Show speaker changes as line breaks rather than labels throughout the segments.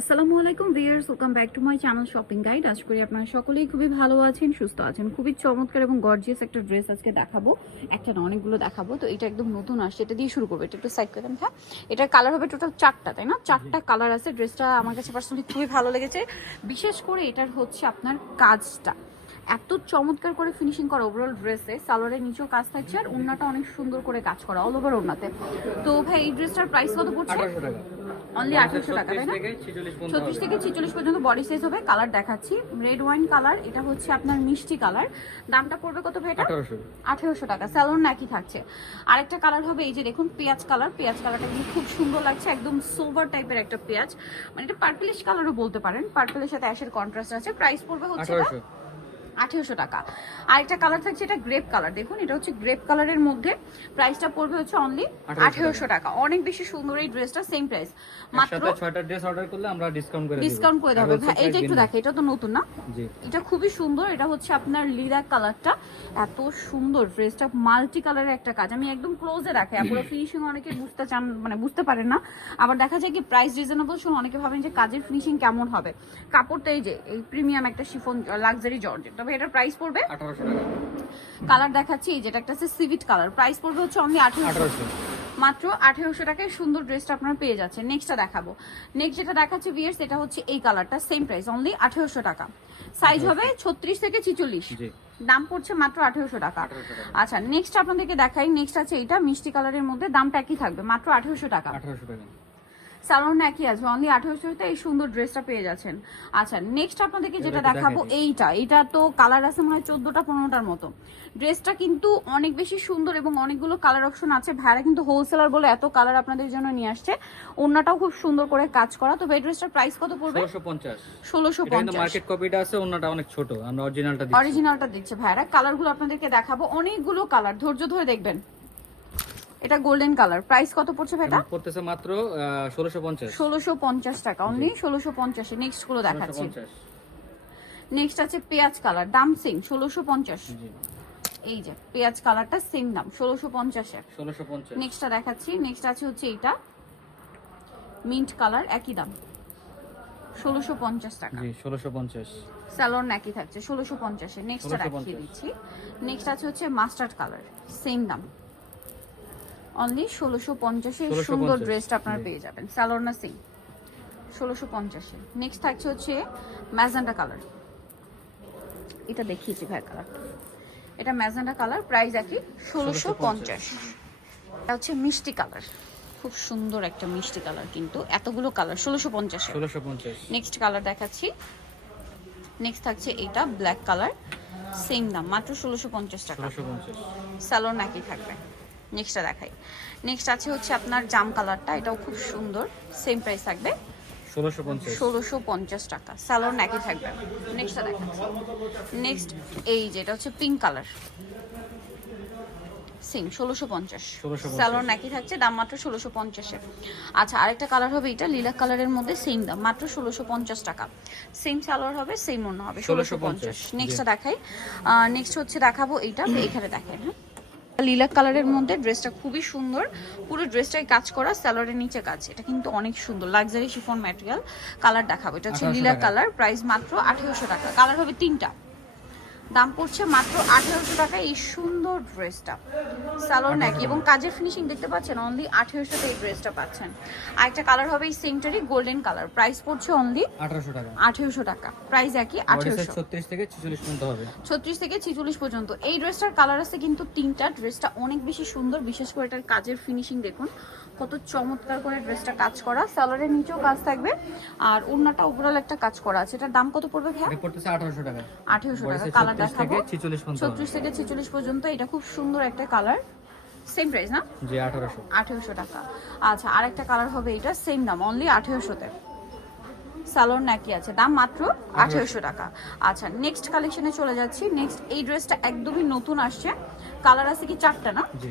আসসালামু আলাইকুম viewers welcome back to my channel shopping guide আজ করি আপনারা সকলেই খুবই ভালো আছেন সুস্থ আছেন। খুবই চমৎকার এবং গর্জিয়াস একটা ড্রেস আজকে দেখাবো। একটা না অনেকগুলো দেখাবো তো এটা একদম নতুন আসছে। এটা দিয়ে শুরু করব এটা একটু সাইড করে হ্যাঁ? এটার কালার হবে টোটাল চারটা তাই না? চারটা কালার আছে ড্রেসটা আমার কাছে পার্সোনালি খুবই ভালো লেগেছে। বিশেষ করে এটার হচ্ছে আপনার কাজটা। এত চমৎকার করে ফিনিশিং করা ওভারঅল ড্রেসে সালোয়ারের নিচেও কাজ থাকছে আর ওড়নাটা অনেক সুন্দর করে কাজ করা অল ওভার ওড়নাতে। তো ভাই এই ড্রেসটার প্রাইস কত পড়ছে? অনলি আঠারোশো টাকা তাই না? ছত্রিশ থেকে ছিচল্লিশ পর্যন্ত বডি সাইজ হবে কালার দেখাচ্ছি। রেড ওয়াইন কালার এটা হচ্ছে আপনার মিষ্টি কালার দামটা পড়বে কত ভাই এটা?
আঠারোশো।
টাকা স্যালোন একই থাকছে। আরেকটা কালার হবে এই যে দেখুন পেঁয়াজ কালার পেঁয়াজ কালারটা কিন্তু খুব সুন্দর লাগছে একদম সোভার টাইপের একটা পেঁয়াজ। মানে এটা পার্পলিশ কালারও বলতে পারেন। পার্পলের সাথে অ্যাশের কন্ট্রাস্ট আছে। প্রাইস পড়বে হচ্ছে
আঠারোশো
টাকা। আরেকটা কালার থাকছে এটা গ্রেপ কালার দেখুন এটা হচ্ছে গ্রেপ কালারের মধ্যে প্রাইসটা পড়বে হচ্ছে অনলি আঠেরোশো টাকা। অনেক বেশি সুন্দর এই ড্রেসটা সেম প্রাইস মাত্র
ছয়টা ড্রেস অর্ডার করলে আমরা ডিসকাউন্ট করে
ডিসকাউন্ট করে
আর
দেবে ভাই এইটা একটু দেখে এটা তো নতুন না? এটা খুবই সুন্দর এটা হচ্ছে আপনার লিলা কালারটা এত সুন্দর ড্রেসটা মাল্টি কালারের একটা কাজ। আমি একদম ক্লোজে রাখি আপনারা ফিনিশিং অনেকে বুঝতে চান মানে বুঝতে পারেন না। আবার দেখা যায় কি প্রাইস রিজনেবল শুনে অনেকে ভাবেন যে কাজের ফিনিশিং কেমন হবে। কাপড়টা এই যে এই প্রিমিয়াম একটা শিফন লাক্সারি জর্জেট তবে এটার প্রাইস পড়বে?
আঠারোশো টাকা।
কালার দেখাচ্ছি এই যেটা একটা হচ্ছে সিভিট কালার প্রাইস পড়বে হচ্ছে অনলি আঠেরোশো।
আঠারোশো।
মাত্র আঠেরোশো টাকায় সুন্দর ড্রেসটা আপনারা পেয়ে যাচ্ছেন। নেক্সটটা দেখাবো। নেক্সট যেটা দেখাচ্ছে ভিয়ার্স এটা হচ্ছে এই কালারটা সেম প্রাইস অনলি আঠেরোশো টাকা। সাইজ হবে ছত্রিশ থেকে ছিচল্লিশ।
জি।
দাম পড়ছে মাত্র আঠেরোশো টাকা।
আঠারোশো টাকা।
আচ্ছা নেক্সট আপনাদেরকে দেখাই। নেক্সট আছে এটা মিষ্টি কালারের মধ্যে দামটা একই থাকবে মাত্র আঠেরোশো টাকা।
আঠারোশো টাকা।
স্যালন একই আছে অনলি আঠেরোশোতে এই সুন্দর ড্রেসটা পেয়ে যাচ্ছেন। আচ্ছা নেক্সট আপনাদেরকে যেটা দেখাবো এইটা এটা তো কালার আছে মনে হয় চোদ্দটা পনেরোটার মতো। ড্রেসটা কিন্তু অনেক বেশি সুন্দর এবং অনেকগুলো কালার অপশন আছে। ভাইরা কিন্তু হোলসেলার বলে এত কালার আপনাদের জন্য নিয়ে আসছে। ওড়নাটাও খুব সুন্দর করে কাজ করা। তো এই ড্রেসটার প্রাইস কত পড়বে?
ষোলোশো পঞ্চাশ। মার্কেট কপিটা আছে অনেক ছোট। আমরা অরিজিনালটা দিচ্ছি।
অরিজিনালটা দিচ্ছে ভাইরা। কালারগুলো আপনাদেরকে দেখাবো। অনেকগুলো কালার ধৈর্য ধরে দেখবেন। এটা গোল্ডেন কালার প্রাইস কত পড়ছে
এটা? পড়তেছে মাত্র ষোলোশো পঞ্চাশ।
ষোলোশো পঞ্চাশ টাকা অনলি ষোলোশো পঞ্চাশে। নেক্সটগুলো দেখাচ্ছি। নেক্সট আছে পেঁয়াজ কালার দাম সেম ষোলোশো পঞ্চাশ।
জি।
এই যে পেঁয়াজ কালারটা সেম দাম ষোলোশো পঞ্চাশে।
ষোলোশো পঞ্চাশ।
নেক্সটটা দেখাচ্ছি নেক্সট আছে হচ্ছে এইটা। মিন্ট কালার একই দাম। ষোলোশো পঞ্চাশ টাকা।
জি ষোলোশো পঞ্চাশ।
স্যালন একই থাকছে ষোলোশো পঞ্চাশে। নেক্সটটা
1650
দেখিয়ে দিচ্ছি। নেক্সট আছে হচ্ছে মাস্টার্ড কালার সেম দাম। অনলি ষোলোশো পঞ্চাশে এই সুন্দর ড্রেসটা আপনারা পেয়ে যাবেন। স্যালন না সেম ষোলোশো পঞ্চাশে। নেক্সট থাকছে হচ্ছে ম্যাজেন্ডা কালার এটা দেখিয়েছি ভাই কালার এটা ম্যাজেন্ডা কালার প্রাইস একই ষোলোশো পঞ্চাশ। এটা হচ্ছে মিষ্টি কালার খুব সুন্দর একটা মিষ্টি কালার কিন্তু। এতগুলো কালার ষোলোশো পঞ্চাশে।
ষোলোশো পঞ্চাশ।
নেক্সট কালার দেখাচ্ছি। নেক্সট থাকছে এটা ব্ল্যাক কালার সেম দাম মাত্র ষোলোশো পঞ্চাশ টাকা। স্যালোন একই থাকবে। নেক্সটটা দেখাই। নেক্সট আছে হচ্ছে আপনার জাম কালারটা এটাও খুব সুন্দর সেম প্রাইস থাকবে।
ষোলোশো পঞ্চাশ।
টাকা স্যালোন একই থাকবে। নেক্সটটা দেখাচ্ছি। নেক্সট এই যে এটা হচ্ছে পিঙ্ক কালার সেম ষোলোশো পঞ্চাশ।
1650
স্যালোন একই থাকছে দাম মাত্র ষোলোশো পঞ্চাশে আচ্ছা আরেকটা কালার হবে এটা লিলাক কালারের মধ্যে সেম দাম মাত্র ষোলোশো পঞ্চাশ টাকা। সেম হবে সেম অন্য হবে ষোলোশো পঞ্চাশ। নেক্সটটা দেখাই। নেক্সট হচ্ছে দেখাবো এইটা এখানে দেখাই হ্যাঁ। লিলাক কালারের মধ্যে ড্রেসটা খুবই সুন্দর। পুরো ড্রেসটাই কাজ করা স্যালোয়ারের নিচে কাজ। এটা কিন্তু অনেক সুন্দর লাক্সারি শিফন ম্যাটেরিয়াল কালার দেখাবো। এটা হচ্ছে
1800
লিলাক কালার প্রাইস মাত্র আঠেরোশো টাকা। কালার হবে তিনটা। দাম পড়ছে মাত্র আঠেরোশো টাকা। এই সুন্দর ড্রেসটা স্যালোন একই এবং কাজের ফিনিশিং দেখতে পাচ্ছেন অনলি আঠেরোশোতে এই ড্রেসটা পাচ্ছেন। আরেকটা কালার হবে এই সেন্টারি গোল্ডেন কালার প্রাইস পড়ছে অনলি
আঠারোশো টাকা।
আঠেরোশো টাকা। প্রাইস একই আঠেরোশো।
ছত্রিশ থেকে ছেচল্লিশ পর্যন্ত হবে।
ছত্রিশ থেকে ছিচল্লিশ পর্যন্ত। এই ড্রেসটার কালার আছে কিন্তু তিনটা। ড্রেসটা অনেক বেশি সুন্দর। বিশেষ করে এটার কাজের ফিনিশিং দেখুন। কত চমৎকার করে ড্রেসটা কাজ করা। স্যালারের নিচেও কাজ থাকবে। আর ওড়নাটা ওভারঅল একটা কাজ করা আছে। এটার দাম কত পড়বে
এটা পড়তেছে আঠারোশো টাকা।
আঠেরোশো
বডি
টাকা।
সাইজ
কালার দেখাবো
থেকে ছেচল্লিশ পর্যন্ত।
থেকে এটা খুব সুন্দর একটা কালার সেম প্রাইস না?
জি আঠারোশো।
আঠেরোশো টাকা। আচ্ছা আরেকটা কালার হবে এটা। সেম দাম অনলি আঠেরোশোতে। স্যালোন নাকি আছে। দাম মাত্র আঠেরোশো। টাকা। আচ্ছা নেক্সট কালেকশনে চলে যাচ্ছি। নেক্সট এই ড্রেসটা একদমই নতুন আসছে। কালার আছে কি চারটা না?
জি।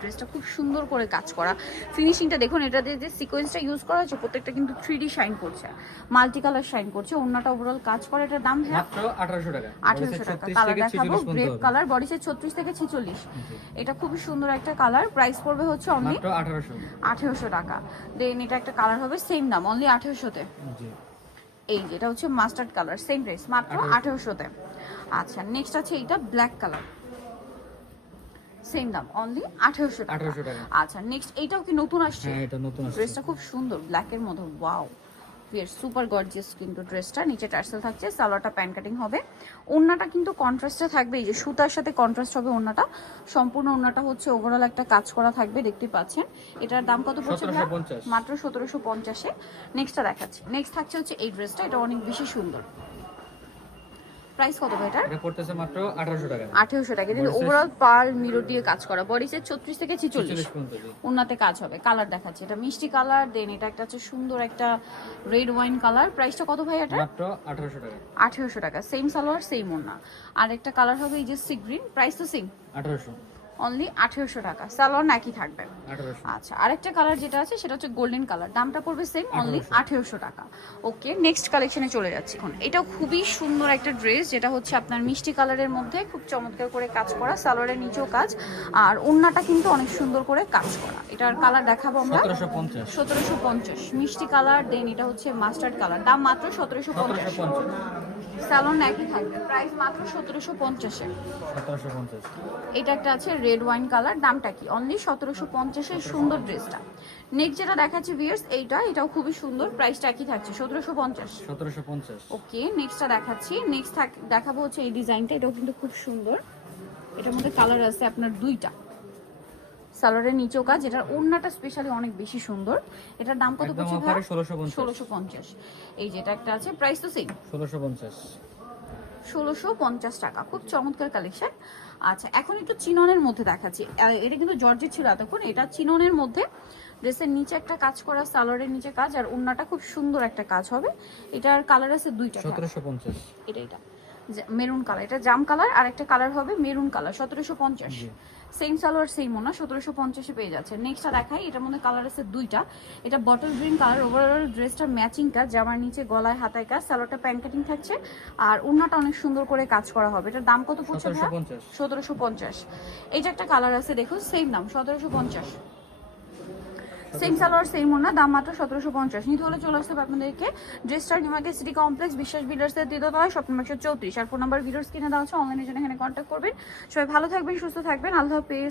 ড্রেসটা খুব সুন্দর করে কাজ করা। ফিনিশিংটা দেখুন এটাতে যে সিকোয়েন্সটা ইউজ করা হয়েছে প্রত্যেকটা কিন্তু থ্রি শাইন করছে মাল্টি কালার শাইন করছে অন্যটা ওভারঅল কাজ করে এটার দাম হ্যাঁ
মাত্র আঠারোশো টাকা।
আঠেরোশো টাকা। কালার দেখাবো
46
গ্রেপ কালার বডি সাইজ ছত্রিশ থেকে ছেচল্লিশ।
জি।
এটা খুবই সুন্দর একটা কালার প্রাইস পড়বে হচ্ছে অনলি
মাত্র আঠারোশো।
টাকা। দেন এটা একটা কালার হবে সেম দাম অনলি আঠেরোশোতে।
জি।
এই যেটা হচ্ছে মাস্টার্ড কালার সেম প্রাইস মাত্র
1800
আঠেরোশোতে। আচ্ছা নেক্সট আছে এইটা ব্ল্যাক কালার সেম দাম অনলি আঠেরোশো টাকা।
আঠারোশো টাকা।
আচ্ছা নেক্সট এইটাও কি নতুন আসছে?
হ্যাঁ এটা নতুন আসছে।
ড্রেসটা খুব সুন্দর ব্ল্যাকের মধ্যে ওয়াও ফিয়ার সুপার গর্জিয়াস কিন্তু ড্রেসটা নিচে টার্সেল থাকছে সালোয়ারটা প্যান্ট কাটিং হবে। ওড়নাটা কিন্তু কন্ট্রাস্টে থাকবে এই যে সুতার সাথে কন্ট্রাস্ট হবে ওড়নাটা। সম্পূর্ণ ওড়নাটা হচ্ছে ওভারঅল একটা কাজ করা থাকবে দেখতে পাচ্ছেন। এটার দাম কত পড়ছে মাত্র সতেরোশো পঞ্চাশে। নেক্সটটা দেখাচ্ছি। নেক্সট থাকছে হচ্ছে এই ড্রেসটা এটা অনেক বেশি সুন্দর। প্রাইস কত ভাই
এটা পড়তেছে মাত্র আঠারোশো টাকা।
আঠেরোশো টাকা। কিন্তু ওভারঅল পার্ল মিরর দিয়ে কাজ করা বডি সে ছত্রিশ থেকে ছিচল্লিশ।
চল্লিশ পর্যন্ত জি।
ওনাতে কাজ হবে। কালার দেখাচ্ছে। এটা মিষ্টি কালার দেন এটা একটা হচ্ছে সুন্দর একটা রেড ওয়াইন কালার প্রাইসটা কত ভাই এটা
মাত্র আঠারোশো টাকা।
আঠেরোশো টাকা। সেম সালোয়ার সেম ওনা আর একটা কালার হবে এই যে সি গ্রিন প্রাইস তো সেম
আঠারোশো।
অনলি আঠেরোশো টাকা। সালোয়ার নাকি থাকবে। আচ্ছা আরেকটা কালার যেটা আছে সেটা হচ্ছে গোল্ডেন কালার দামটা পড়বে সেম অনলি আঠেরোশো। টাকা। ওকে নেক্সট কালেকশনে চলে যাচ্ছি এখন। এটাও খুবই সুন্দর একটা ড্রেস যেটা হচ্ছে আপনার মিষ্টি কালারের মধ্যে খুব চমৎকার করে কাজ করা সালোয়ারের নিচেও কাজ। আর ওন্নাটা কিন্তু অনেক সুন্দর করে কাজ করা। এটার কালার দেখাবো আমরা।
সতেরোশো পঞ্চাশ।
মিষ্টি কালার দেন এটা হচ্ছে মাস্টার্ড কালার দাম মাত্র সতেরোশো পঞ্চাশ। স্যালন একই থাকবে? প্রাইস মাত্র সতেরোশো পঞ্চাশে। এটা একটা আছে রেড ওয়াইন কালার দামটা কি? অনলি সতেরোশো পঞ্চাশের সুন্দর ড্রেসটা। নেক্সট যেটা দেখাচ্ছে ভিয়ার্স এইটা এটাও খুবই সুন্দর প্রাইসটা একই থাকছে সতেরোশো পঞ্চাশ।
সতেরোশো পঞ্চাশ।
ওকে নেক্সটটা দেখাচ্ছি। নেক্সট দেখাবো হচ্ছে এই ডিজাইনটা এটাও কিন্তু খুব সুন্দর। এটার মধ্যে কালার আছে আপনার দুইটা। সালোয়ারের নিচেও কাজ এটার ওড়নাটা স্পেশালি অনেক বেশি সুন্দর। এটার দাম কত পড়ছে
পঞ্চাশ।
ষোলোশো পঞ্চাশ। এই যেটা একটা আছে প্রাইস তো সেম
ষোলোশো পঞ্চাশ।
ষোলোশো পঞ্চাশ টাকা খুব চমৎকার কালেকশন আচ্ছা এখন একটু চিননের মধ্যে দেখাচ্ছি। এটা কিন্তু জর্জের ছিল এতক্ষণ এটা চিননের মধ্যে। ড্রেসের নিচে একটা কাজ করা সালোয়ারের নিচে কাজ আর ওড়নাটা খুব সুন্দর একটা কাজ হবে। এটার কালার আছে দুইটা
সতেরোশো পঞ্চাশ।
এটা এটা। মেরুন কালার এটা জাম কালার আর একটা কালার হবে মেরুন কালার সতেরোশো পঞ্চাশ। সেম সালোয়ার সেম ওনা সতেরোশো পঞ্চাশে পেয়ে যাচ্ছে নেক্সটটা দেখাই এটার মধ্যে কালার আছে দুইটা। এটা বটল গ্রিন কালার ওভারঅল ড্রেসটার ম্যাচিং কাজ জামার নিচে গলায় হাতায় কাজ সালোয়ারটা প্যান্কেটিং থাকছে। আর ওড়নাটা অনেক সুন্দর করে কাজ করা হবে। এটার দাম কত পড়ছে
সতেরোশো পঞ্চাশ।
এটা একটা কালার আছে দেখুন সেম দাম সতেরোশো পঞ্চাশ। সেম সালোয়ার সেম ওনা দাম মাত্র সতেরোশো পঞ্চাশ। নিতে হলে চলে আসতে হবে আপনাদেরকে ড্রেসটার নিউমার্কেট সিটি কমপ্লেক্স বিশ্বাস বিল্ডার্সের দ্বিতীয়তলায় স্বপ্ন একশো চৌত্রিশ। আর ফোন নাম্বার ভিডিওস কিনে দেওয়া হচ্ছে অনলাইনের জন্য এখানে কন্ট্যাক্ট করবেন। সবাই ভালো থাকবেন, সুস্থ থাকবেন। আল্লাহ হাফেজ।